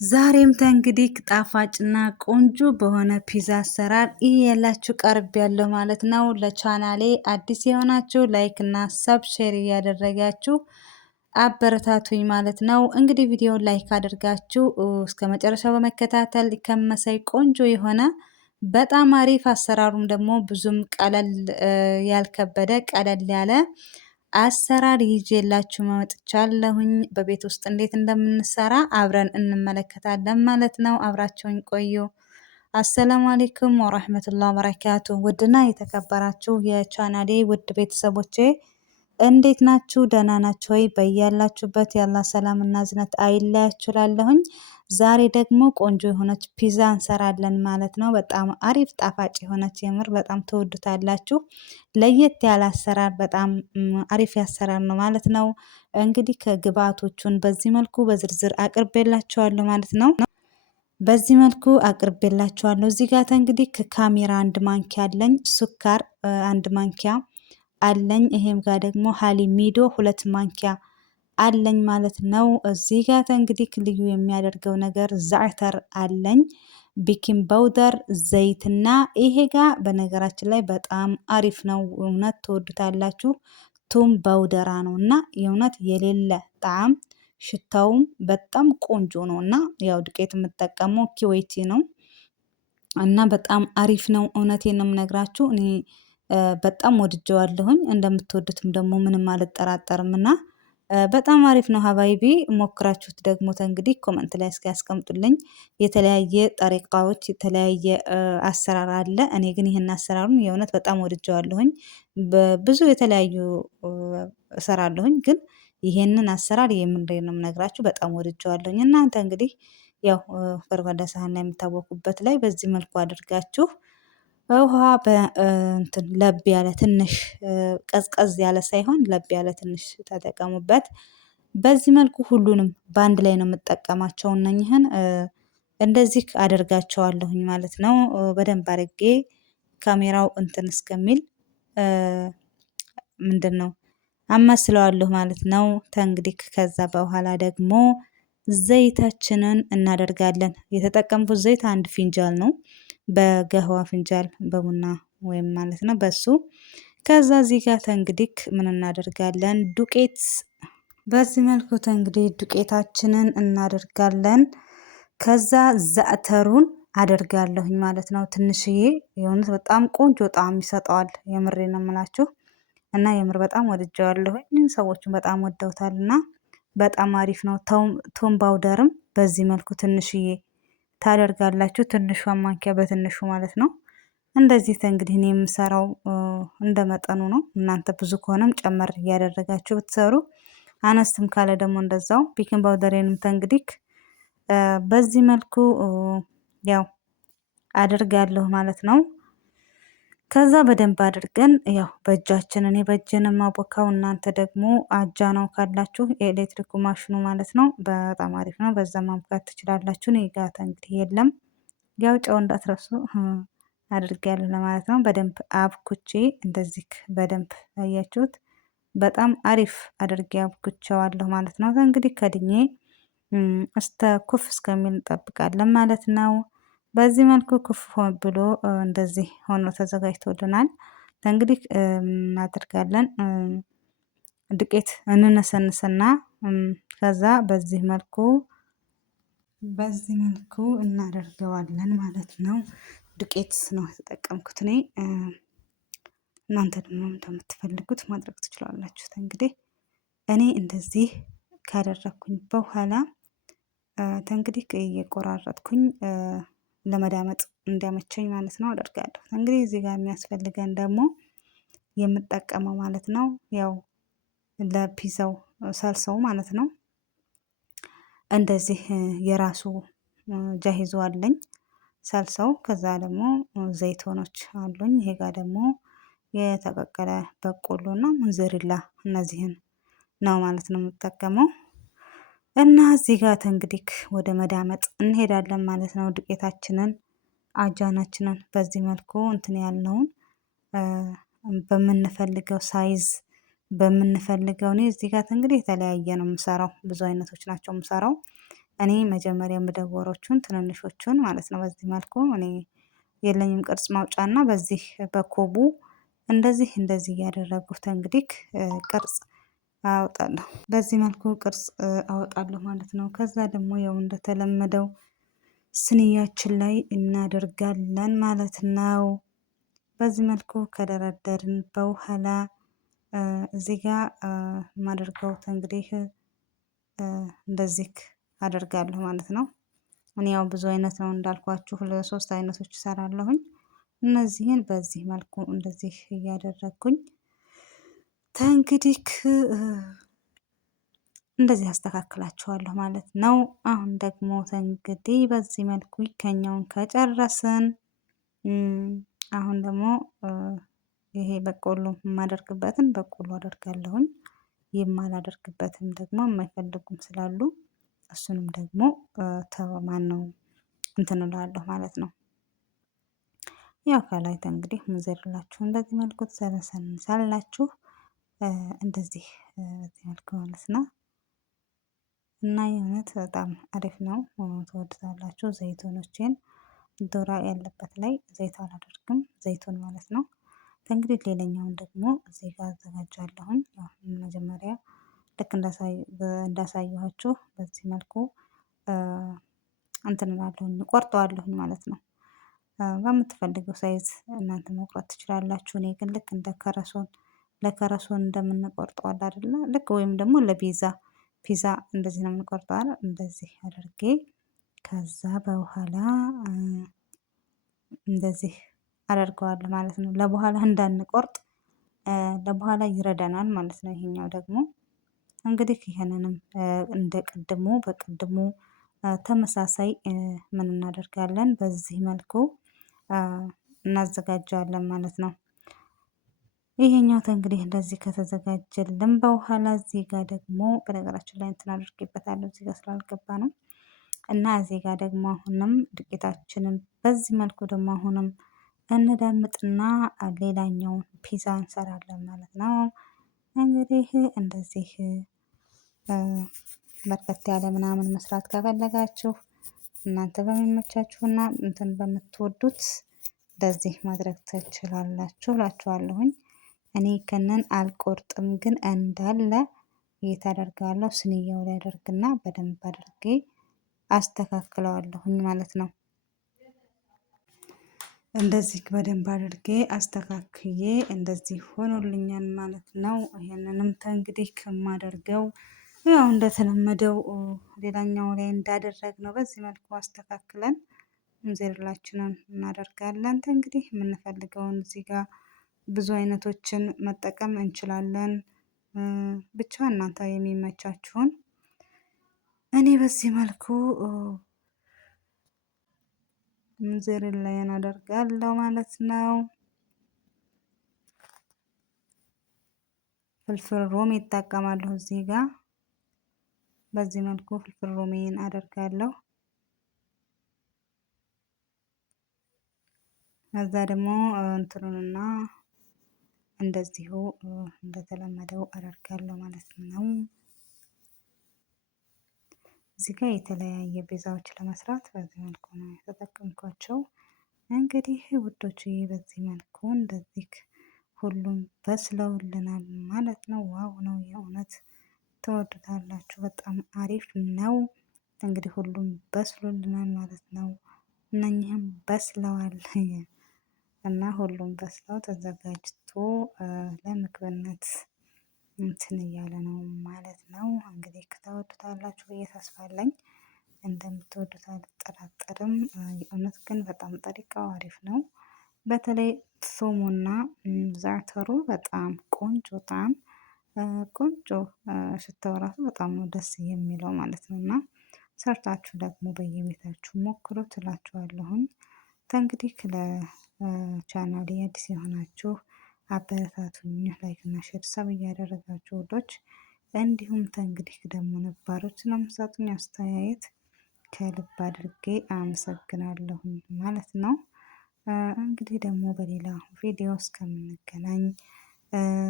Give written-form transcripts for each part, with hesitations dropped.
ዛሬም እንግዲህ ጣፋጭና ቆንጆ በሆነ ፒዛ አሰራር ይዤላችሁ ቀርብ ያለው ማለት ነው። ለቻናሌ አዲስ የሆናችሁ ላይክ እና ሰብስክራይብ እያደረጋችሁ አበረታቱኝ ማለት ነው። እንግዲህ ቪዲዮውን ላይክ አድርጋችሁ እስከ መጨረሻው በመከታተል ከመሳይ ቆንጆ የሆነ በጣም አሪፍ አሰራሩም ደግሞ ብዙም ቀለል ያልከበደ ቀለል ያለ አሰራር ይዤላችሁ መጥቻለሁኝ። በቤት ውስጥ እንዴት እንደምንሰራ አብረን እንመለከታለን ማለት ነው። አብራችሁኝ ቆዩ። አሰላሙ አለይኩም ወራህመቱላሂ ወበረካቱ። ውድና የተከበራችሁ የቻናሌ ውድ ቤተሰቦቼ እንዴት ናችሁ? ደህና ናችሁ ወይ? በያላችሁበት ያላ ሰላምና እዝነት አይለያችሁ እላለሁኝ። ዛሬ ደግሞ ቆንጆ የሆነች ፒዛ እንሰራለን ማለት ነው። በጣም አሪፍ ጣፋጭ የሆነች የምር በጣም ትወዱታላችሁ። ለየት ያለ አሰራር በጣም አሪፍ አሰራር ነው ማለት ነው። እንግዲህ ከግብአቶቹን በዚህ መልኩ በዝርዝር አቅርቤላችኋለሁ ማለት ነው። በዚህ መልኩ አቅርቤላችኋለሁ። እዚህ ጋር እንግዲህ ከካሜራ አንድ ማንኪያ አለኝ፣ ሱካር አንድ ማንኪያ አለኝ። ይሄም ጋር ደግሞ ሚዶ 2 ማንኪያ አለኝ ማለት ነው። እዚህ ጋር እንግዲህ ልዩ የሚያደርገው ነገር ዛዕተር አለኝ፣ ቤኪንግ ፓውደር፣ ዘይትና ይሄ ጋር በነገራችን ላይ በጣም አሪፍ ነው። እውነት ትወዱታላችሁ። ቱም ፓውደራ ነው እና የእውነት የሌለ ጣዕም ሽታውም በጣም ቆንጆ ነው እና ያው ዱቄት የምጠቀመው ኪዌቲ ነው እና በጣም አሪፍ ነው። እውነቴን ነው የምነግራችሁ። እኔ በጣም ወድጀዋለሁኝ። እንደምትወዱትም ደግሞ ምንም አልጠራጠርም እና በጣም አሪፍ ነው። ሀባይቢ ሞክራችሁት ደግሞ እንግዲህ ኮመንት ላይ እስኪ ያስቀምጡልኝ። የተለያየ ጠሪቃዎች የተለያየ አሰራር አለ። እኔ ግን ይህን አሰራሩን የእውነት በጣም ወድጀዋለሁኝ። ብዙ የተለያዩ እሰራለሁኝ ግን ይሄንን አሰራር የምንድነው ነው የምነግራችሁ በጣም ወድጀዋለሁኝ። እናንተ እንግዲህ ያው ጎድጓዳ ሳህን ላይ የምታወቁበት ላይ በዚህ መልኩ አድርጋችሁ ውሃ በእንትን ለብ ያለ ትንሽ ቀዝቀዝ ያለ ሳይሆን ለብ ያለ ትንሽ ተጠቀሙበት። በዚህ መልኩ ሁሉንም በአንድ ላይ ነው የምጠቀማቸው። እነኝህን እንደዚህ አደርጋቸዋለሁኝ ማለት ነው። በደንብ አድርጌ ካሜራው እንትን እስከሚል ምንድነው አማስለዋለሁ ማለት ነው። ተንግዲህ ከዛ በኋላ ደግሞ ዘይታችንን እናደርጋለን። የተጠቀምኩት ዘይት አንድ ፊንጃል ነው። በገህዋ ፍንጃል በቡና ወይም ማለት ነው በሱ። ከዛ እዚህ ጋር እንግዲህ ምን እናደርጋለን? ዱቄት በዚህ መልኩ እንግዲህ ዱቄታችንን እናደርጋለን። ከዛ ዘዕተሩን አደርጋለሁኝ ማለት ነው። ትንሽዬ የሆኑት በጣም ቆንጆ ጣዕም ይሰጠዋል። የምሬ ነው የምላችሁ እና የምር በጣም ወድጀዋለሁኝ። ሰዎቹን በጣም ወደውታልና በጣም አሪፍ ነው። ቶም ፓውደርም በዚህ መልኩ ትንሽዬ ታደርጋላችሁ። ትንሿን ማንኪያ በትንሹ ማለት ነው። እንደዚህ እንግዲህ እኔ የምሰራው እንደ መጠኑ ነው። እናንተ ብዙ ከሆነም ጨመር እያደረጋችሁ ብትሰሩ፣ አነስትም ካለ ደግሞ እንደዛው። ቤኪንግ ፓውደሬንም እንግዲህ በዚህ መልኩ ያው አድርጋለሁ ማለት ነው። ከዛ በደንብ አድርገን ያው በእጃችን እኔ በእጅን ማቦካው፣ እናንተ ደግሞ አጃ ነው ካላችሁ የኤሌክትሪኩ ማሽኑ ማለት ነው በጣም አሪፍ ነው። በዛ ማምካት ትችላላችሁ። እኔ ጋር እንግዲህ የለም። ያው ጨው እንዳትረሱ አድርጌያለሁ ለማለት ነው። በደንብ አብኩቼ እንደዚህ በደንብ አያችሁት። በጣም አሪፍ አድርጌ አብኩቼዋለሁ ማለት ነው። እንግዲህ ከድኜ እስተ ኩፍ እስከሚል እንጠብቃለን ማለት ነው። በዚህ መልኩ ኩፍ ብሎ እንደዚህ ሆኖ ተዘጋጅቶልናል። እንግዲህ እናደርጋለን ዱቄት እንነሰንስና ከዛ በዚህ መልኩ እናደርገዋለን ማለት ነው። ዱቄት ነው የተጠቀምኩት እኔ። እናንተ ደግሞ እንደምትፈልጉት ማድረግ ትችላላችሁ። እንግዲህ እኔ እንደዚህ ካደረኩኝ በኋላ እንግዲህ እየቆራረጥኩኝ ለመዳመጥ እንዲያመቸኝ ማለት ነው አደርጋለሁ። እንግዲህ እዚህ ጋር የሚያስፈልገን ደግሞ የምጠቀመው ማለት ነው ያው ለፒዛው ሳልሳው ማለት ነው እንደዚህ የራሱ ጃሂዞ አለኝ ሳልሳው። ከዛ ደግሞ ዘይቶኖች አሉኝ። ይሄ ጋር ደግሞ የተቀቀለ በቆሎና ሙንዘሪላ እነዚህን ነው ማለት ነው የምጠቀመው። እና እዚህ ጋር እንግዲህ ወደ መዳመጥ እንሄዳለን ማለት ነው። ዱቄታችንን አጃናችንን በዚህ መልኩ እንትን ያልነውን በምንፈልገው ሳይዝ በምንፈልገው እኔ እዚህ ጋር እንግዲህ የተለያየ ነው የምሰራው። ብዙ አይነቶች ናቸው የምሰራው። እኔ መጀመሪያ የምደወሮቹን ትንንሾቹን ማለት ነው። በዚህ መልኩ እኔ የለኝም ቅርጽ ማውጫና በዚህ በኮቡ እንደዚህ እያደረጉት እንግዲህ ቅርጽ አወጣለሁ። በዚህ መልኩ ቅርጽ አወጣለሁ ማለት ነው። ከዛ ደግሞ ያው እንደተለመደው ስንያችን ላይ እናደርጋለን ማለት ነው። በዚህ መልኩ ከደረደርን በኋላ እዚህ ጋር የማደርገው እንግዲህ እንደዚህ አደርጋለሁ ማለት ነው። እኔ ያው ብዙ አይነት ነው እንዳልኳችሁ ለሶስት አይነቶች እሰራለሁኝ። እነዚህን በዚህ መልኩ እንደዚህ እያደረግኩኝ ተንግዲህ እንደዚህ አስተካክላችኋለሁ ማለት ነው። አሁን ደግሞ እንግዲህ በዚህ መልኩ ይከኛውን ከጨረስን አሁን ደግሞ ይሄ በቆሎ የማደርግበትን በቆሎ አደርጋለሁኝ። የማላደርግበትም ደግሞ የማይፈልጉም ስላሉ እሱንም ደግሞ ማነው እንትን እላለሁ ማለት ነው። ያው ከላይ እንግዲህ ሙዘርላችሁን በዚህ መልኩ ትሰለሰልሳላችሁ እንደዚህ በዚህ መልኩ ማለት ነው። እና የእውነት በጣም አሪፍ ነው፣ ትወዱታላችሁ። ዘይቱኖቼን ዶራ ያለበት ላይ ዘይት አላደርግም፣ ዘይቱን ማለት ነው። እንግዲህ ሌላኛውን ደግሞ እዚህ ጋር አዘጋጃለሁኝ። ያው መጀመሪያ ልክ እንዳሳየኋችሁ በዚህ መልኩ እንትን እላለሁኝ ቆርጠዋለሁኝ ማለት ነው። በምትፈልገው ሳይዝ እናንተ መቁረጥ ትችላላችሁ። እኔ ግን ልክ እንደ ከረሶን ለከረሶን እንደምንቆርጠው አለ አይደለ? ልክ ወይም ደግሞ ፒዛ እንደዚህ ነው የምንቆርጠው አይደል? እንደዚህ አድርጌ ከዛ በኋላ እንደዚህ አደርገዋለሁ ማለት ነው። ለበኋላ እንዳንቆርጥ ለበኋላ ይረዳናል ማለት ነው። ይሄኛው ደግሞ እንግዲህ ይሄንንም እንደ በቅድሙ ተመሳሳይ ምን እናደርጋለን በዚህ መልኩ እናዘጋጀዋለን ማለት ነው። ይሄኛው እንግዲህ እንደዚህ ከተዘጋጀልን በኋላ እዚህ ጋር ደግሞ በነገራችን ላይ እንትን አድርጌበታለሁ እዚህ ጋር ስላልገባ ነው። እና እዚህ ጋር ደግሞ አሁንም ዱቄታችንን በዚህ መልኩ ደግሞ አሁንም እንዳምጥና ሌላኛውን ፒዛ እንሰራለን ማለት ነው። እንግዲህ እንደዚህ በርከት ያለ ምናምን መስራት ከፈለጋችሁ እናንተ በሚመቻችሁና እንትን በምትወዱት እንደዚህ ማድረግ ትችላላችሁ እላችኋለሁኝ። እኔ ከነን አልቆርጥም፣ ግን እንዳለ እየታደርጋለሁ ስንያው ላይ አደርግና በደንብ አድርጌ አስተካክለዋለሁኝ ማለት ነው። እንደዚህ በደንብ አድርጌ አስተካክዬ እንደዚህ ሆኖልኛል ማለት ነው። ይሄንንም እንግዲህ ከማደርገው ያው እንደተለመደው ሌላኛው ላይ እንዳደረግነው በዚህ መልኩ አስተካክለን እንዘርላችንን እናደርጋለን። እንግዲህ የምንፈልገውን እዚህ ጋር ብዙ አይነቶችን መጠቀም እንችላለን። ብቻ እናንተ የሚመቻችሁን እኔ በዚህ መልኩ እንዘርን ላይ አደርጋለሁ ማለት ነው። ፍልፍል ሮም ይጠቀማለሁ እዚህ ጋር በዚህ መልኩ ፍልፍል ሮሜን አደርጋለሁ። ከዛ ደግሞ እንትኑንና እንደዚሁ እንደተለመደው አደርጋለሁ ማለት ነው። እዚህ ጋር የተለያየ ፒዛዎች ለመስራት በዚህ መልኩ ነው የተጠቀምኳቸው። እንግዲህ ውዶች በዚህ መልኩ እንደዚህ ሁሉም በስለውልናል ማለት ነው። ዋው ነው የእውነት ትወዱታላችሁ። በጣም አሪፍ ነው። እንግዲህ ሁሉም በስሎልናል ማለት ነው። እነኚህም በስለዋል እና ሁሉም በስለው ተዘጋጅቶ ለምግብነት እንትን እያለ ነው ማለት ነው። እንግዲህ ከተወዱታላችሁ ብዬ ተስፋ አለኝ። እንደምትወዱት አልጠራጠርም። የእውነት ግን በጣም ጠሪቃው አሪፍ ነው። በተለይ ሶሙና ዛተሩ በጣም ቆንጆ ጣዕም ቆንጆ ሽታው ራሱ በጣም ነው ደስ የሚለው ማለት ነው። እና ሰርታችሁ ደግሞ በየቤታችሁ ሞክሩ ትላችኋለሁኝ። እንግዲህ ለቻናሌ አዲስ የሆናችሁ አበረታቱኝ፣ ላይክ እና ሼር ሰብ እያደረጋችሁ ውዶች፣ እንዲሁም እንግዲህ ደግሞ ነባሮች ስለምሰጡኝ አስተያየት ከልብ አድርጌ አመሰግናለሁ ማለት ነው። እንግዲህ ደግሞ በሌላ ቪዲዮ እስከምንገናኝ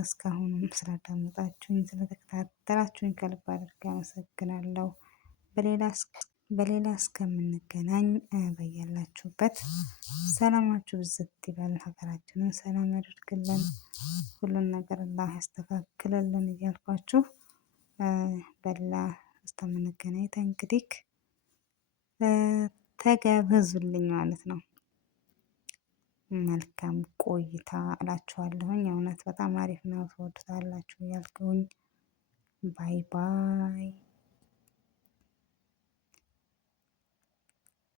እስካሁንም ስላዳመጣችሁኝ ስለተከታተላችሁኝ ከልብ አድርጌ አመሰግናለሁ። በሌላ በሌላ እስከምንገናኝ በያላችሁበት ሰላማችሁ ብዝት ይበል። ሀገራችንን ሰላም ያደርግልን። ሁሉን ነገር አላህ ያስተካክልልን እያልኳችሁ በሌላ እስከምንገናኝ እንግዲህ ተጋበዙልኝ ማለት ነው። መልካም ቆይታ እላችኋለሁኝ። እውነት በጣም አሪፍ ነው፣ ትወዱታላችሁ እያልኩኝ ባይ ባይ።